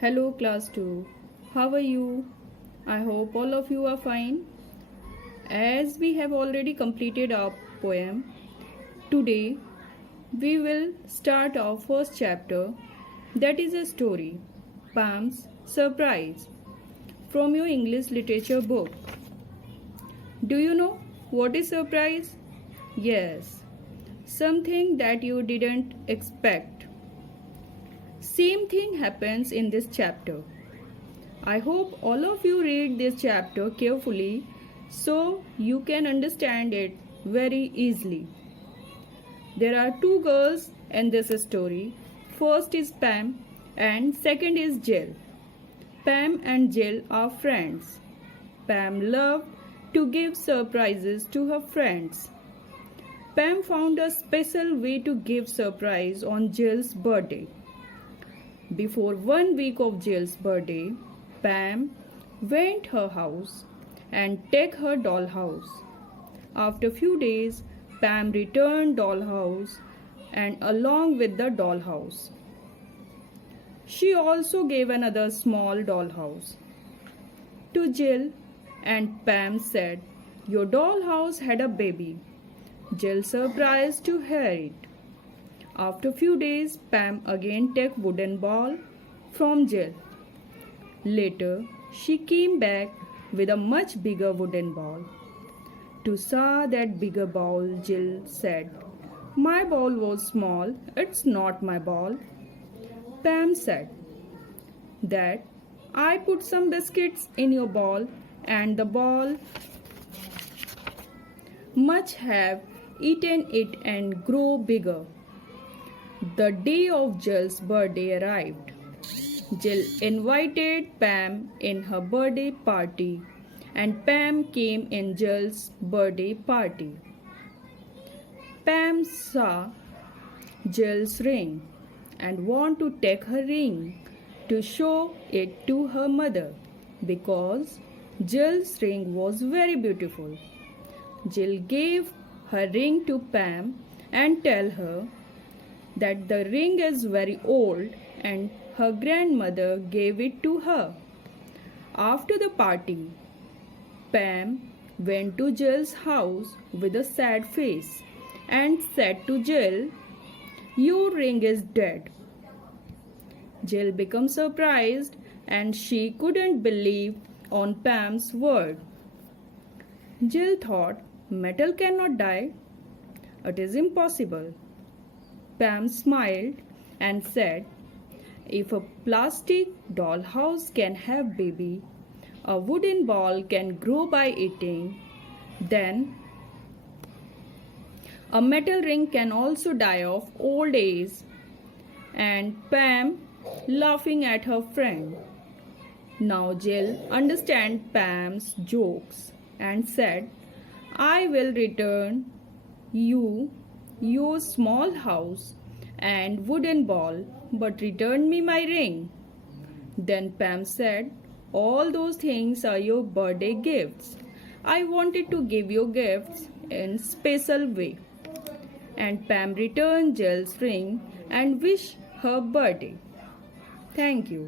Hello class 2. How are you? I hope all of you are fine. As we have already completed our poem, today we will start our first chapter, that is a story, Pam's Surprise, from your English literature book. Do you know what is surprise? Yes, something that you didn't expect. Same thing happens in this chapter. I hope all of you read this chapter carefully so you can understand it very easily. There are two girls in this story. First is Pam and second is Jill. Pam and Jill are friends. Pam loved to give surprises to her friends. Pam found a special way to give surprise on Jill's birthday. Before 1 week of Jill's birthday, Pam went her house and take her dollhouse. After few days, Pam returned dollhouse and along with the dollhouse. She also gave another small dollhouse to Jill and Pam said, "Your dollhouse had a baby." Jill surprised to hear it. After few days, Pam again took wooden ball from Jill. Later, she came back with a much bigger wooden ball. To saw that bigger ball, Jill said, "My ball was small, it's not my ball." Pam said, "That I put some biscuits in your ball and the ball must have eaten it and grow bigger." The day of Jill's birthday arrived. Jill invited Pam in her birthday party, and Pam came in Jill's birthday party. Pam saw Jill's ring and wanted to take her ring to show it to her mother because Jill's ring was very beautiful. Jill gave her ring to Pam and tell her that the ring is very old and her grandmother gave it to her. After the party, Pam went to Jill's house with a sad face and said to Jill, "Your ring is dead." Jill became surprised and she couldn't believe on Pam's word. Jill thought, metal cannot die. It is impossible. Pam smiled and said, "If a plastic dollhouse can have baby, a wooden ball can grow by eating, then a metal ring can also die of old age." And Pam laughing at her friend. Now Jill understood Pam's jokes and said, "I will return you your small house and wooden ball, but return me my ring." Then Pam said, "All those things are your birthday gifts. I wanted to give you gifts in special way." And Pam returned Jill's ring and wished her birthday. Thank you.